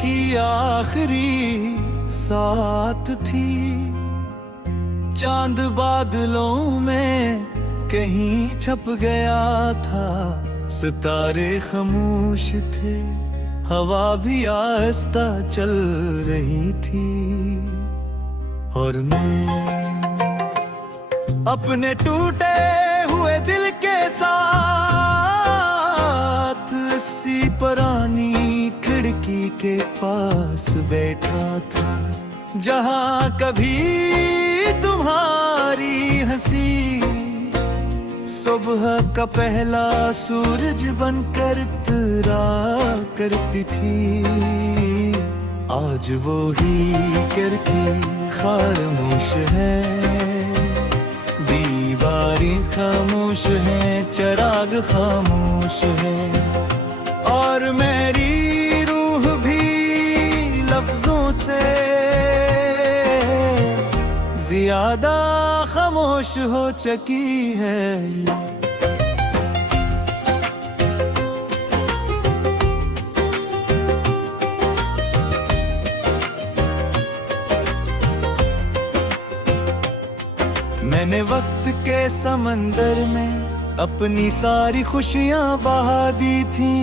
की आखिरी साथ थी। चांद बादलों में कहीं छप गया था, सितारे खामोश थे, हवा भी आहिस्ता चल रही थी। और मैं अपने टूटे हुए दिल के साथ इसी पुरानी खिड़की के पास बैठा था, जहां कभी तुम्हारी हंसी सुबह का पहला सूरज बनकर इतरा करती थी। आज वो ही खिड़की खामोश है, दीवारें खामोश हैं, चिराग खामोश है, और मेरी रूह भी लफ्जों से ज्यादा खामोश हो चुकी है। मैंने वक्त के समंदर में अपनी सारी खुशियां बहा दी थी,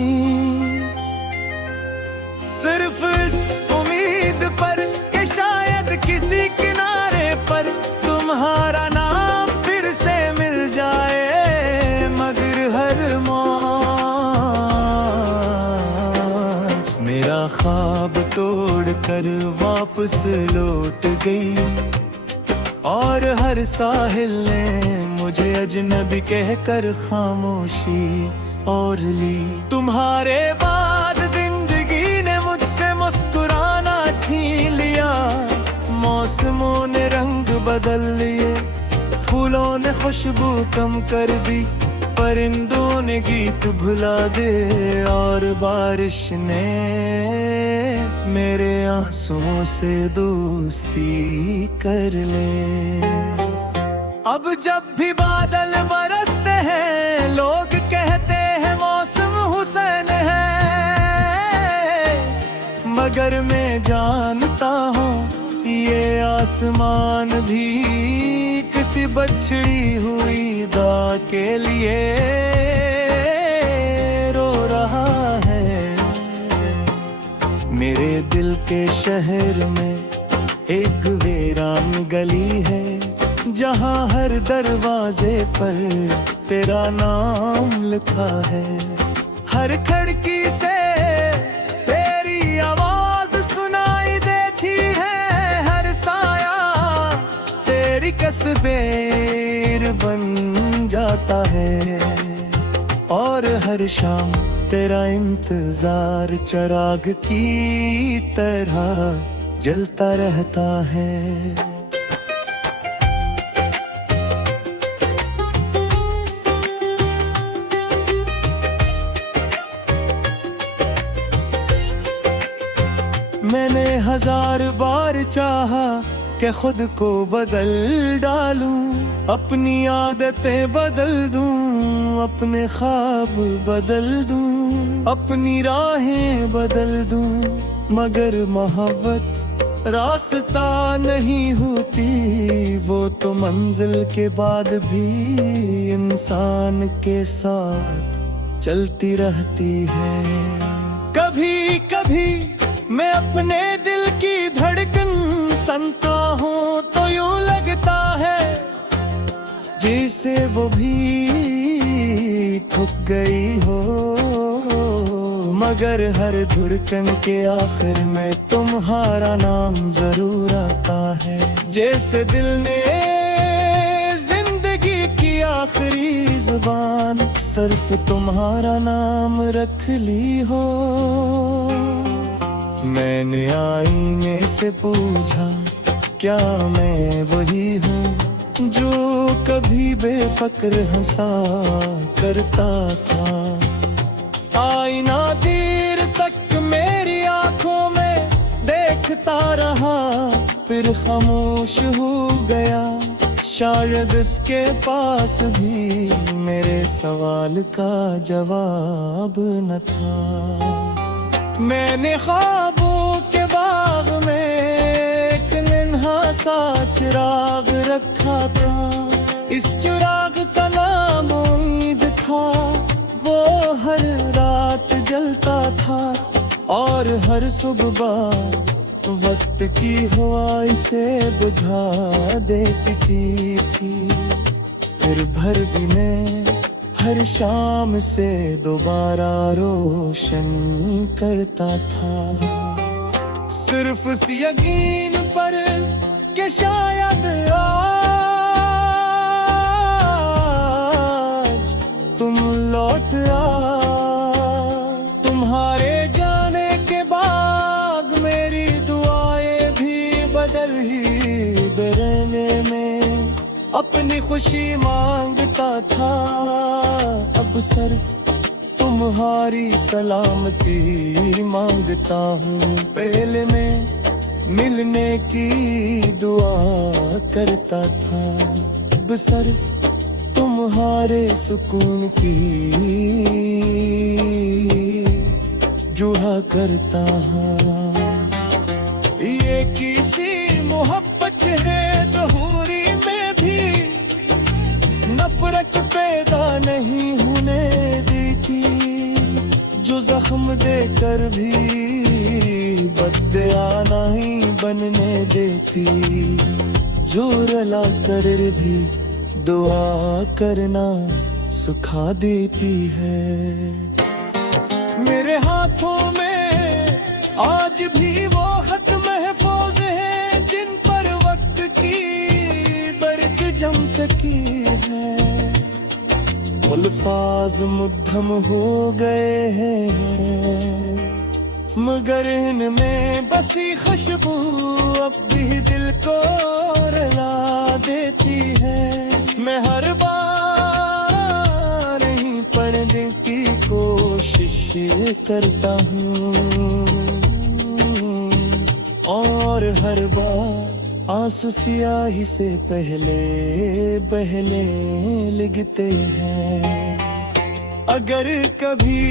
सिर्फ इस उम्मीद पर कि शायद किसी किनारे पर तुम्हारा नाम फिर से मिल जाए। मगर हर मौज मेरा ख्वाब तोड़कर वापस लौट गई, और हर साहिल ने मुझे अजनबी कहकर खामोशी और ली। तुम्हारे बाद जिंदगी ने मुझसे मुस्कुराना छीन लिया, मौसमों ने रंग बदल लिए, फूलों ने खुशबू कम कर दी, परिंदों ने गीत भुला दे, और बारिश ने मेरे आंसुओं से दोस्ती कर ले। अब जब भी बादल बरसते हैं लोग कहते हैं मौसम हुसैन है, मगर मैं जानता हूँ ये आसमान भी किसी बछड़ी हुई दा के लिए रो रहा है। मेरे दिल के शहर में एक वीरान गली है, जहाँ हर दरवाजे पर तेरा नाम लिखा है। हर खिड़की से तेरी आवाज सुनाई देती है, हर साया तेरी तस्वीर बन जाता है, और हर शाम तेरा इंतजार चिराग की तरह जलता रहता है। मैंने हजार बार चाहा कि खुद को बदल डालूं, अपनी आदतें बदल दूं, अपने ख्वाब बदल दूं, अपनी राहें बदल दूं, मगर मोहब्बत रास्ता नहीं होती, वो तो मंजिल के बाद भी इंसान के साथ चलती रहती है। कभी कभी मैं अपने दिल की धड़कन सुनता हूँ तो यूं लगता है जैसे वो भी थक गई हो, मगर हर धड़कन के आखिर में तुम्हारा नाम जरूर आता है। जैसे दिल ने जिंदगी की आखिरी जुबान सिर्फ तुम्हारा नाम रख ली हो। मैंने आईने से पूछा क्या मैं वही हूँ जो कभी बेफक्र हंसा करता था। आईना देर तक मेरी आंखों में देखता रहा, फिर खामोश हो गया। शायद इसके पास भी मेरे सवाल का जवाब न था। मैंने ख्वाबों सा चिराग रखा था, इस चिराग का नाम उम्मीद था। वो हर रात जलता था और हर सुबह वक्त की हवा इसे बुझा देती थी। फिर भर भी मैं हर शाम से दोबारा रोशन करता था, सिर्फ इस यकीन पर कि शायद आज तुम लौट तुम्हारे जाने के बाद मेरी दुआएं भी बदल ही रहने में अपनी खुशी मांगता था। अब सिर्फ तुम्हारी सलामती मांगता हूँ, पहले मैं मिलने की दुआ करता था। अब सिर्फ तुम्हारे सुकून की दुआ करता हूँ। ये किसी मोहब्बत है अधूरी में भी नफरत पैदा नहीं होने देती, जो जख्म देकर भी बदया नहीं बनने देती, जो रुला कर भी दुआ करना सुखा देती है। मेरे हाथों में आज भी वो खत महफूज है जिन पर वक्त की बरक जम चुकी है। अल्फाज मुद्दम हो गए हैं मगर इनमें बसी खुशबू अब भी दिल को रुला देती है। मैं हर बार ही पढ़ने की कोशिश करता हूँ और हर बार आंसू सियाही से पहले लिखते हैं। अगर कभी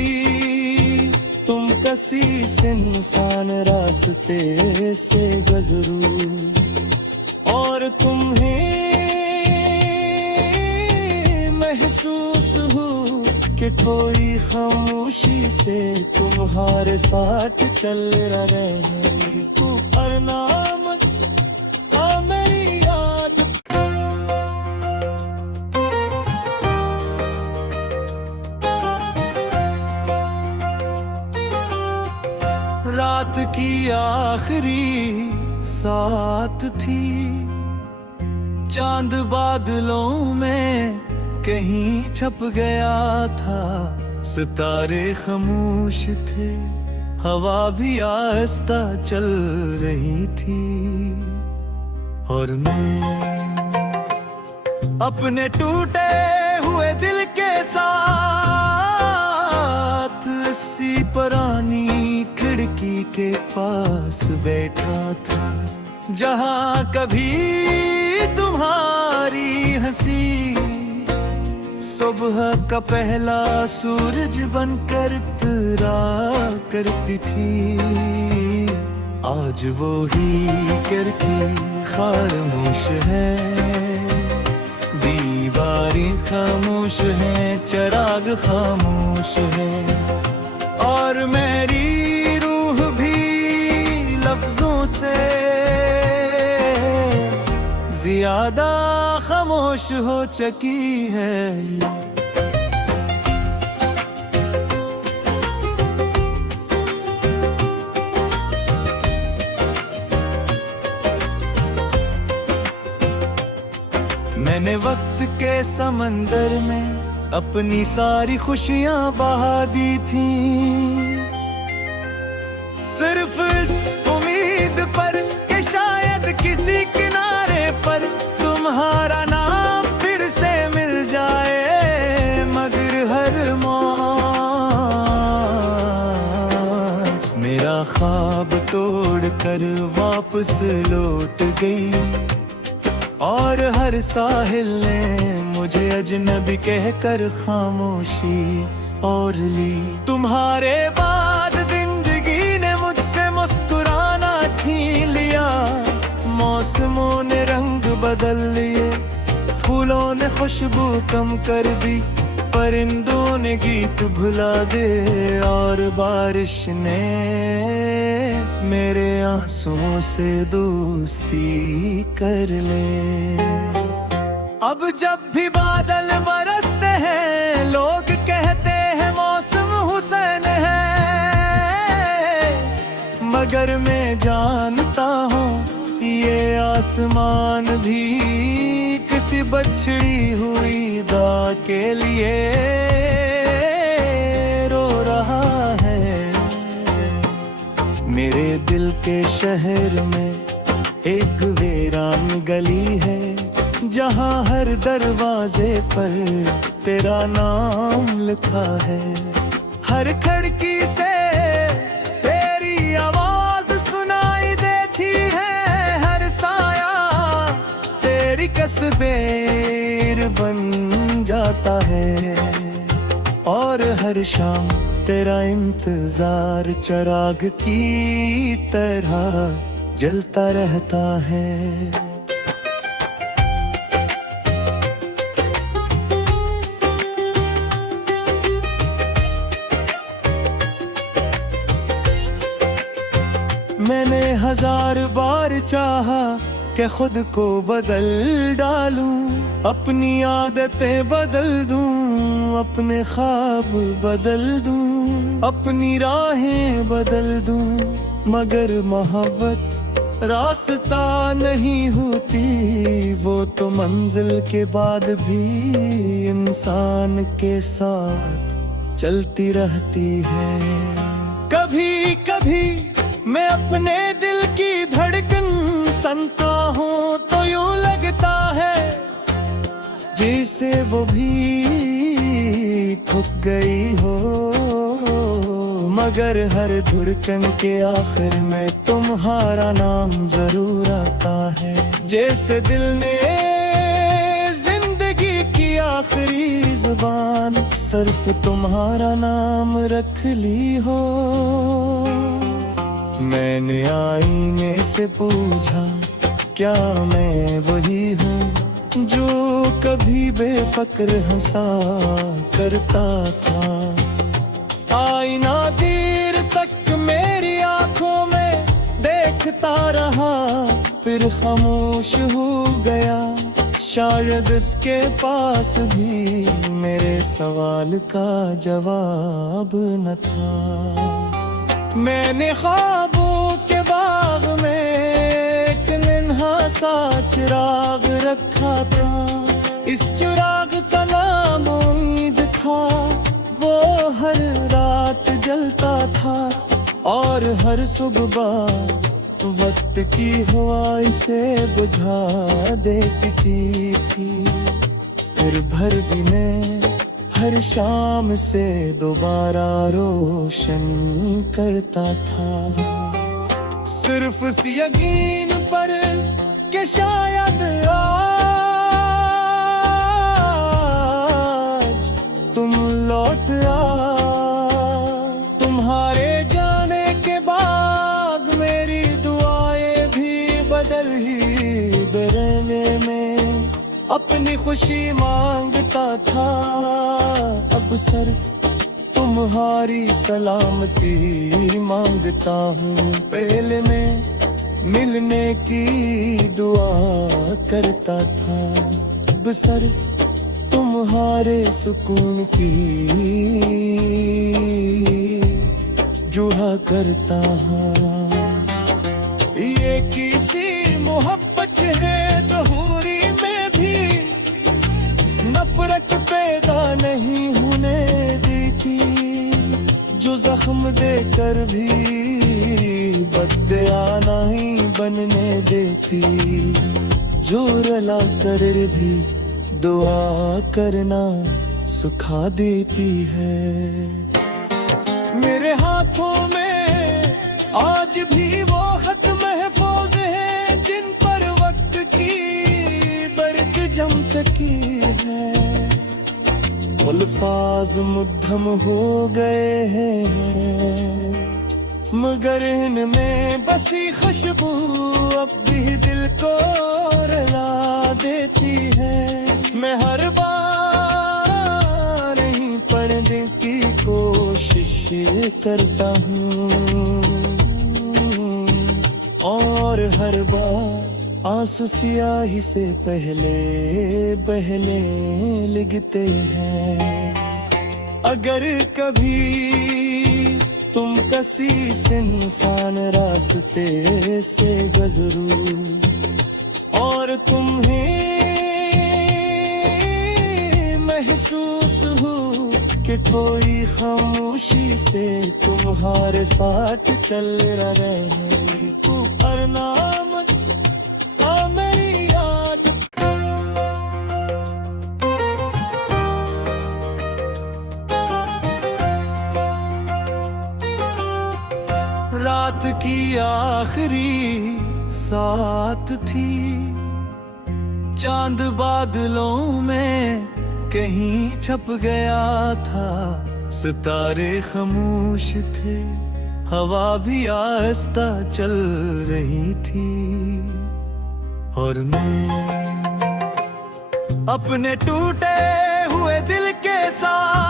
तुम किसी इंसान रास्ते से गुजरो और तुम्हें महसूस हो कि कोई खामोशी से तुम्हारे साथ चल रहे हैं, तू करना मत मेरी याद। रात की आखिरी साथ थी, चांद बादलों में कहीं छप गया था। सितारे खामोश थे, हवा भी आहिस्ता चल रही थी और मैं अपने टूटे हुए दिल के साथ इसी पुरानी खिड़की के पास बैठा था, जहां कभी तुम्हारी हंसी सुबह का पहला सूरज बनकर इतरा करती थी। आज वो ही खिड़की खामोश है, दीवारें खामोश हैं, चिराग खामोश है और मेरी रूह भी लफ्जों से ज्यादा खामोश हो चुकी है। मैंने वक्त के समंदर में अपनी सारी खुशियां बहा दी थी, सिर्फ इस उम्मीद पर कि शायद किसी किनारे पर तुम्हारा नाम फिर से मिल जाए। मगर हर मौज मेरा ख्वाब तोड़कर वापस लौट गई और हर साहिल ने मुझे अजनबी कहकर खामोशी और ली। तुम्हारे बाद जिंदगी ने मुझसे मुस्कुराना छीन लिया, मौसम मौसमों ने रंग बदल लिए, फूलों ने खुशबू कम कर दी, परिंदों ने गीत भुला दे, और बारिश ने मेरे आंसुओं से दोस्ती कर ले। अब जब भी बादल बरसते हैं, लोग कहते हैं मौसम हुसैन है, मगर मैं जानता हूँ ये आसमान भी किसी बछड़ी हुई दा के लिए रो रहा है। मेरे दिल के शहर में एक वीरान गली है, जहाँ हर दरवाजे पर तेरा नाम लिखा है। हर खिड़की से तेरी आवाज सुनाई देती है, हर साया तेरी तस्वीर बन जाता है, और हर शाम तेरा इंतजार चिराग की तरह जलता रहता है। मैंने 1000 बार चाहा कि खुद को बदल डालूं, अपनी आदतें बदल दूं, अपने ख्वाब बदल दूं, अपनी राहें बदल दूं, मगर मोहब्बत रास्ता नहीं होती, वो तो मंजिल के बाद भी इंसान के साथ चलती रहती है। कभी कभी मैं अपने दिल की धड़कन सुनता हूँ तो यूं लगता है जैसे वो भी थक गई हो, मगर हर धड़कन के आखिर में तुम्हारा नाम जरूर आता है। जैसे दिल ने जिंदगी की आखिरी जुबान सिर्फ तुम्हारा नाम रख ली हो। मैंने आईने से पूछा क्या मैं वही हूँ जो कभी बेफिक्र हंसा करता था। आईना देर तक मेरी आंखों में देखता रहा, फिर खामोश हो गया, शायद इसके पास भी मेरे सवाल का जवाब न था। मैंने ख्वाबों के बाग में एक नन्हा सा चिराग रखा था, इस चिराग का नाम उम्मीद था, वो हर रात जलता था और हर सुबह वक्त की हवा इसे बुझा देती थी। फिर भर भी मैं हर शाम से दोबारा रोशन करता था, सिर्फ इस यकीन पर कि शायद आज तुम लौट तुम्हारे जाने के बाद मेरी दुआएं भी बदल ही बरने में अपनी खुशी मांगता था। अब सिर्फ तुम्हारी सलामती मांगता हूँ, पहले मैं मिलने की दुआ करता था, अब सिर्फ तुम्हारे सुकून की जुआ करता हूँ। ये किसी मोहब्बत है दोहरी में भी नफरत पैदा नहीं होने देती, जो जख्म देकर भी बदया नहीं बनने देती, जो रला कर भी दुआ करना सुखा देती है। मेरे हाथों में आज भी वो खत महफूज है जिन पर वक्त की बरक जम चकी है, अल्फाज मुद्दम हो गए हैं, मगर इनमें बसी खुशबू अब भी दिल को रुला देती है। मैं हर बार ही पढ़ने की कोशिश करता हूँ और हर बार आंसू सियाही से पहले बहने लगते हैं। अगर कभी तुम किसी इंसान रास्ते से गुजरो और तुम्हें महसूस हो कि कोई खामोशी से तुम्हारे साथ चल रहे हैं, तू करना मत मेरी याद। रात की आखिरी साथ थी, चांद बादलों में कहीं छप गया था। सितारे खामोश थे, हवा भी आहिस्ता चल रही थी और मैं अपने टूटे हुए दिल के साथ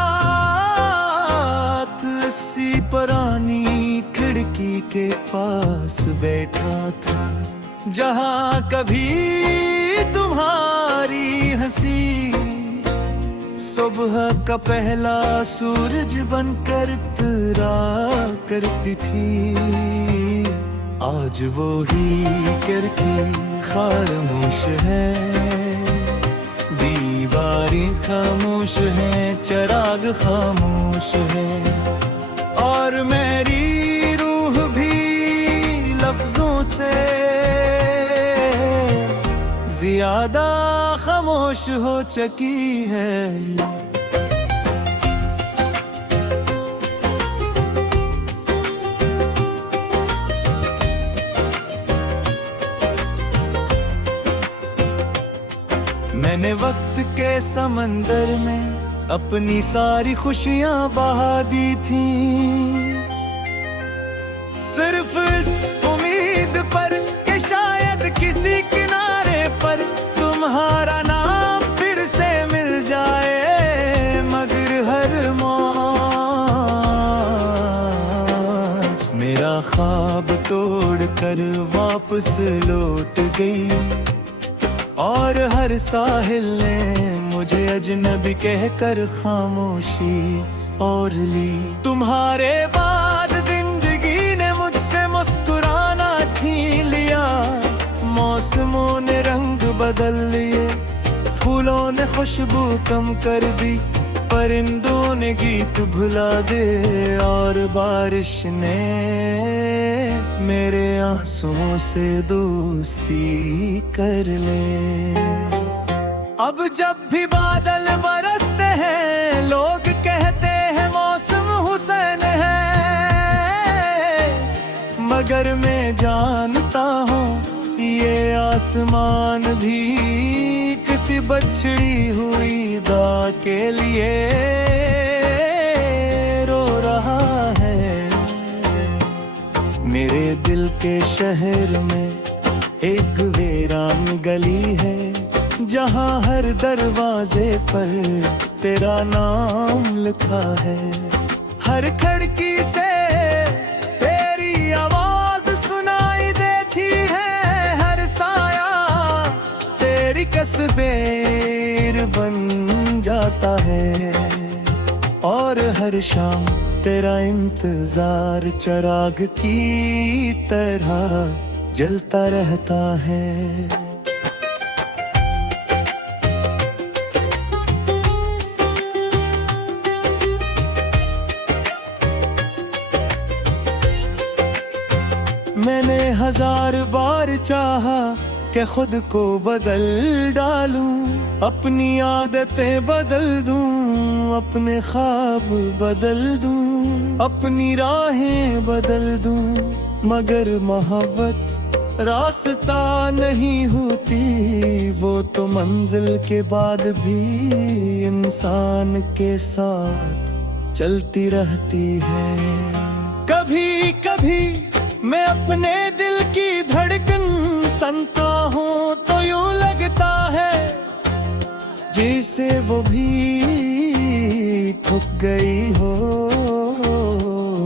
इसी पुरानी खिड़की के पास बैठा था, जहां कभी तुम्हारी हंसी सुबह का पहला सूरज बनकर इतरा करती थी। आज वो ही खिड़की खामोश है, दीवारें खामोश हैं, चिराग खामोश है और मेरी रूह भी लफ्जों से ज्यादा खामोश हो चुकी है। मैंने वक्त के समंदर में अपनी सारी खुशियां बहा दी थी, सिर्फ इस उम्मीद पर कि शायद किसी किनारे पर तुम्हारा नाम फिर से मिल जाए। मगर हर मौज मेरा ख्वाब तोड़कर वापस लौट गई और हर साहिल ने मुझे अजनबी कहकर खामोशी और ली। तुम्हारे बाद जिंदगी ने मुझसे मुस्कुराना छीन लिया, मौसमों ने रंग बदल लिए, फूलों ने खुशबू कम कर दी, परिंदों ने गीत भुला दे और बारिश ने मेरे आंसुओं से दोस्ती कर ले। अब जब भी बादल बरसते हैं लोग कहते हैं मौसम हुसैन है, मगर मैं जानता हूँ ये आसमान भी किसी बछड़ी हुई दा के लिए रो रहा है। मेरे दिल के शहर में एक वीरान गली है, जहाँ हर दरवाजे पर तेरा नाम लिखा है। हर खिड़की से तेरी आवाज सुनाई देती है, हर साया तेरी तस्वीर बन जाता है और हर शाम तेरा इंतजार चिराग की तरह जलता रहता है। मैंने हजार बार चाहा कि खुद को बदल डालूं, अपनी आदतें बदल दूं, अपने ख्वाब बदल दूं, अपनी राहें बदल दूं, मगर मोहब्बत रास्ता नहीं होती, वो तो मंजिल के बाद भी इंसान के साथ चलती रहती है। कभी कभी मैं अपने दिल की धड़कन सुनता हूँ तो यूं लगता है जैसे वो भी थक गई हो,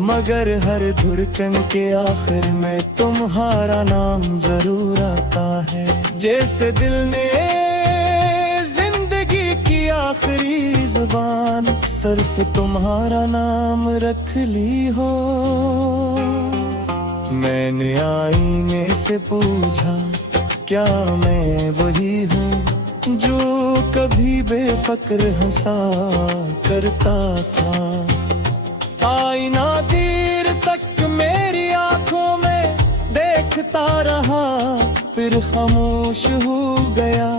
मगर हर धड़कन के आखिर में तुम्हारा नाम जरूर आता है। जैसे दिल ने जिंदगी की आखिरी जुबान सिर्फ तुम्हारा नाम रख ली हो। मैंने आईने से पूछा क्या मैं वही हूँ जो कभी बेफिक्र हंसा करता था। आईना देर तक मेरी आंखों में देखता रहा, फिर खामोश हो गया।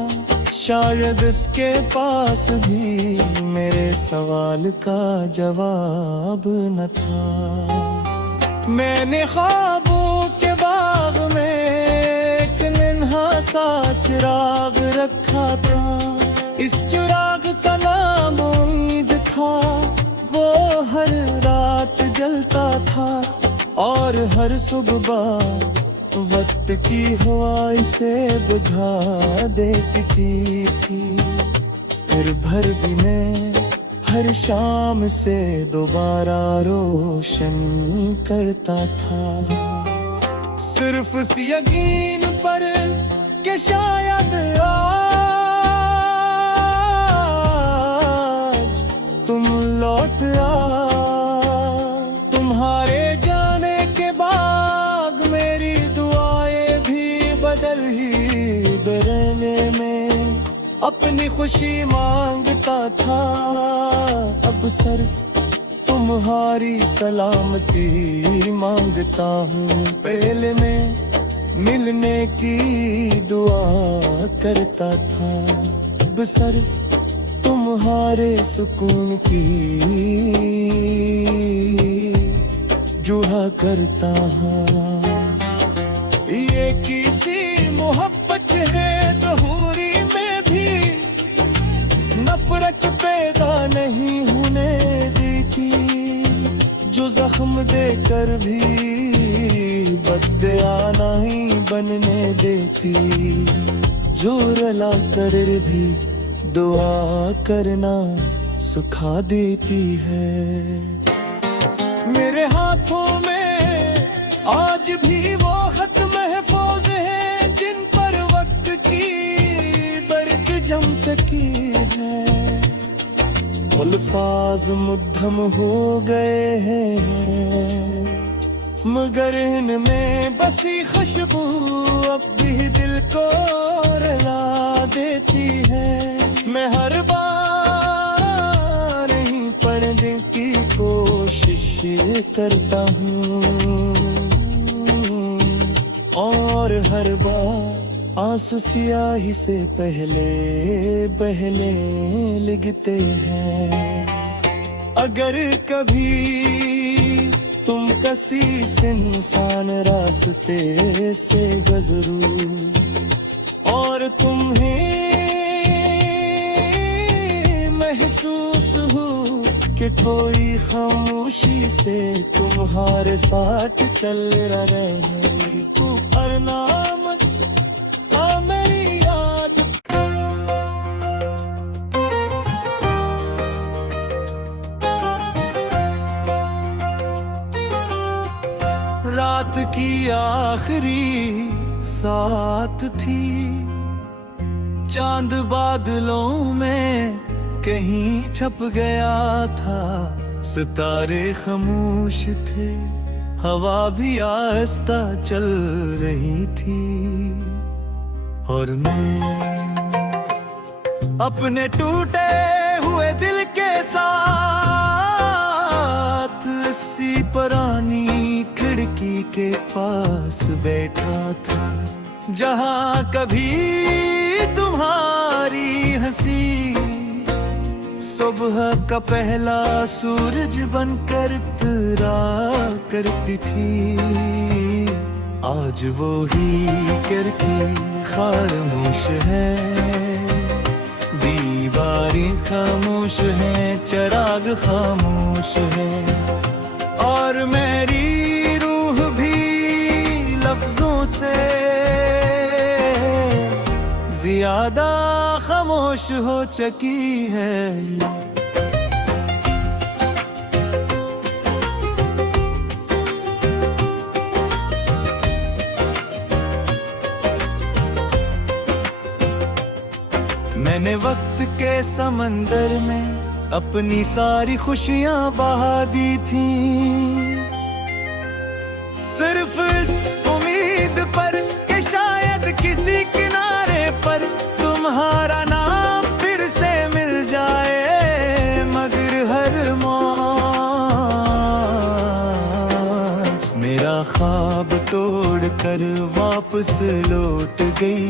शायद इसके पास भी मेरे सवाल का जवाब न था। मैंने ख्वाबों के बाग में एक नन्हा सा चिराग रखा था। इस चिराग का नाम उम्मीद था, वो हर रात जलता था और हर सुबह वक्त की हवा इसे बुझा देती थी। फिर भर भी मैं हर शाम से दोबारा रोशन करता था, सिर्फ इस यकीन पर कि शायद आज तुम लौट तुम्हारे जाने के बाद मेरी दुआएं भी बदल ही बरने में अपनी खुशी मांगता था। अब सिर्फ तुम्हारी सलामती मांगता हूँ। पहले मैं मिलने की दुआ करता था, अब सिर्फ तुम्हारे सुकून की जुआ करता हूँ। ये किसी मोहब्बत है ज़हूरी में भी नफरत पैदा नहीं होने देती, जो जख्म देकर भी बदया नहीं बनने देती, जो रला कर भी दुआ करना सुखा देती है। मेरे हाथों में आज भी वो खत महफूज है जिन पर वक्त की बरक जम चुकी है। अल्फाज मुद्दम हो गए हैं, मगर इनमें बसी खुशबू अब भी दिल को रुला देती है। मैं हर बार नहीं पढ़ने की कोशिश करता हूँ और हर बार आंसू सियाही से पहले लिखते हैं। अगर कभी तुम किसी इंसान रास्ते से गुजरो और तुम्हें महसूस हो कि कोई खामोशी से तुम्हारे साथ चल रहा है, तू अरनाम मेरी याद। रात की आखिरी साथ थी, चांद बादलों में कहीं छप गया था। सितारे खामोश थे, हवा भी आहिस्ता चल रही थी और मैं अपने टूटे हुए दिल के साथ इसी पुरानी खिड़की के पास बैठा था, जहां कभी तुम्हारी हंसी सुबह का पहला सूरज बनकर इतरा करती थी। आज वो ही खिड़की खामोश है, दीवारें खामोश हैं, चिराग खामोश है और मेरी रूह भी ज्यादा खामोश हो चुकी है। मैंने वक्त के समंदर में अपनी सारी खुशियां बहा दी थी, सिर्फ इस उम्मीद पर कि शायद किसी किनारे पर तुम्हारा नाम फिर से मिल जाए। मगर हर मौज मेरा ख्वाब तोड़ कर वापस लौट गई,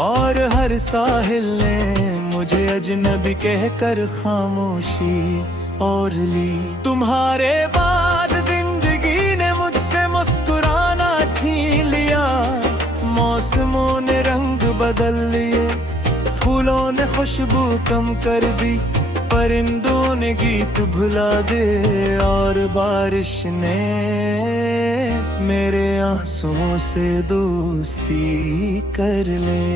और हर साहिल ने मुझे अजनबी कहकर खामोशी और ली। तुम्हारे बाद जिंदगी ने मुझसे मुस्कुराना छीन लिया, मौसमों ने रंग बदल लिए, फूलों ने खुशबू कम कर दी, परिंदों ने गीत भुला दे, और बारिश ने मेरे आंसुओं से दोस्ती कर ले।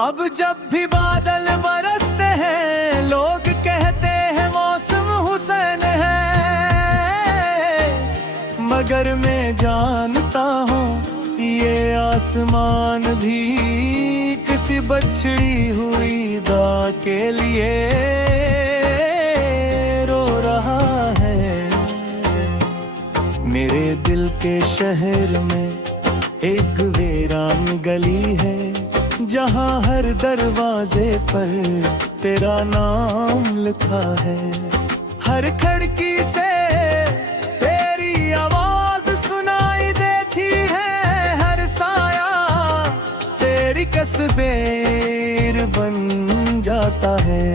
अब जब भी बादल बरसते हैं लोग कहते हैं मौसम हुसैन है, मगर मैं जानता हूँ ये आसमान भी किसी बछड़ी हुई दा के लिए रो रहा है। मेरे दिल के शहर में एक वीरान गली है, जहाँ हर दरवाजे पर तेरा नाम लिखा है। हर खिड़की से तेरी आवाज सुनाई देती है, हर साया तेरी कसबेर बन जाता है,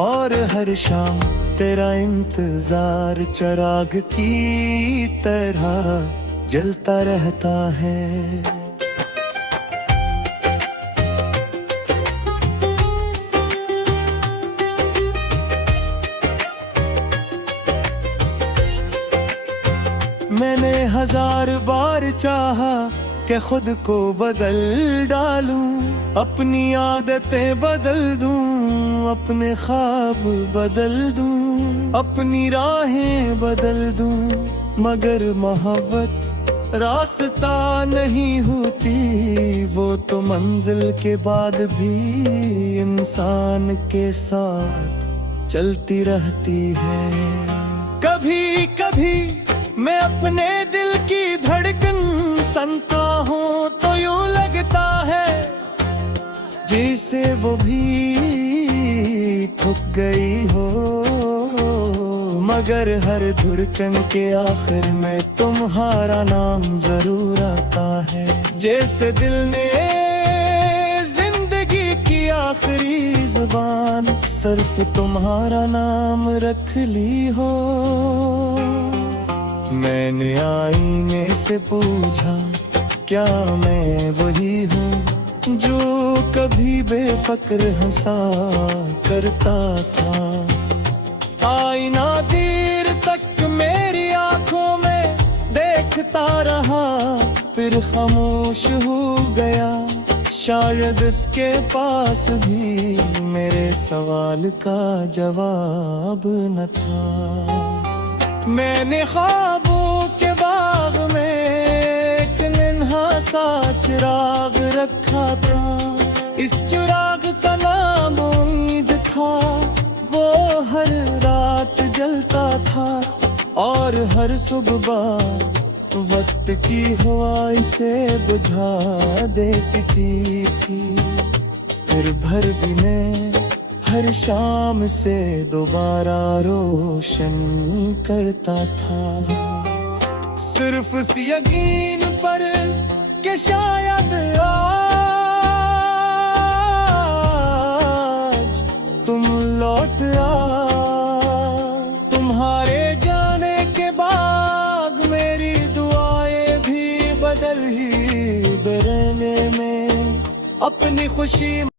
और हर शाम तेरा इंतजार चिराग की तरह जलता रहता है। मैंने 1000 बार चाहा कि खुद को बदल डालूं, अपनी आदतें बदल दूं, अपने ख्वाब बदल दूं, अपनी राहें बदल दूं, मगर मोहब्बत रास्ता नहीं होती, वो तो मंजिल के बाद भी इंसान के साथ चलती रहती है। कभी कभी मैं अपने दिल की धड़कन सुनता हूँ तो यूं लगता है जैसे वो भी थक गई हो, मगर हर धड़कन के आखिर में तुम्हारा नाम जरूर आता है। जैसे दिल ने जिंदगी की आखिरी जुबान सिर्फ तुम्हारा नाम रख ली हो। मैंने आईने से पूछा क्या मैं वही हूँ जो कभी बेफिक्र हंसा करता था। आईना देर तक मेरी आंखों में देखता रहा, फिर खामोश हो गया, शायद इसके पास भी मेरे सवाल का जवाब न था। मैंने ख्वाबों के बाग में एक नन्हा सा चिराग रखा था, इस चिराग का नाम उम्मीद था, वो हर रात जलता था और हर सुबह वक्त की हवा इसे बुझा देती थी। फिर भर भी मैं हर शाम से दोबारा रोशन करता था, सिर्फ इस यकीन पर कि शायद आज तुम लौट तुम्हारे जाने के बाद मेरी दुआएं भी बदल ही बरने में अपनी खुशी